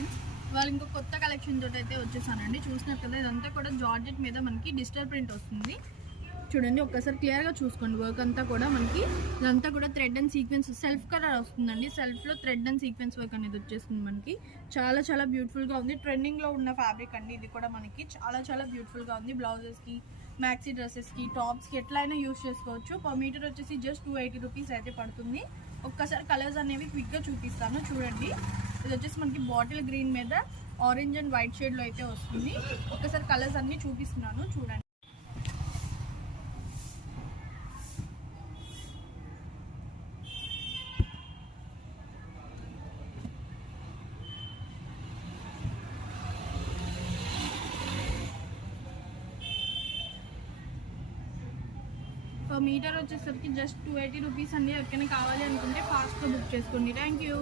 Friends, వాళ్ళు ఇంకో కొత్త కలెక్షన్ తోటి అయితే వచ్చేసానండి. చూసినట్టు కదా ఇదంతా కూడా జార్జెట్ మీద మనకి డిజిటల్ ప్రింట్ వస్తుంది. చూడండి ఒక్కసారి క్లియర్గా చూసుకోండి. వర్క్ అంతా కూడా మనకి ఇదంతా కూడా thread and sequence self colour వస్తుందండి. సెల్ఫ్లో థ్రెడ్ అండ్ సీక్వెన్స్ వర్క్ అనేది వచ్చేస్తుంది మనకి. చాలా చాలా బ్యూటిఫుల్గా ఉంది. ట్రెండింగ్లో ఉన్న ఫ్యాబ్రిక్ అండి ఇది కూడా మనకి. చాలా చాలా బ్యూటిఫుల్గా ఉంది. బ్లౌజెస్కి, మ్యాక్సీ డ్రెస్సెస్కి, టాప్స్కి ఎట్లయినా యూస్ చేసుకోవచ్చు. పర్ మీటర్ వచ్చేసి జస్ట్ 280 రూపీస్ అయితే పడుతుంది. ఒక్కసారి కలర్స్ అనేవి క్విక్గా చూపిస్తాను చూడండి. ఇది వచ్చేసి మనకి బాటిల్ గ్రీన్ మీద ఆరెంజ్ అండ్ వైట్ షేడ్లో అయితే వస్తుంది. ఒక్కసారి కలర్స్ అన్నీ చూపిస్తున్నాను చూడండి. మీటర్ వచ్చేసరికి జస్ట్ 280 రూపీస్ అండి. ఎవరికైనా కావాలి అనుకుంటే ఫాస్ట్గా బుక్ చేసుకోండి. Thank you.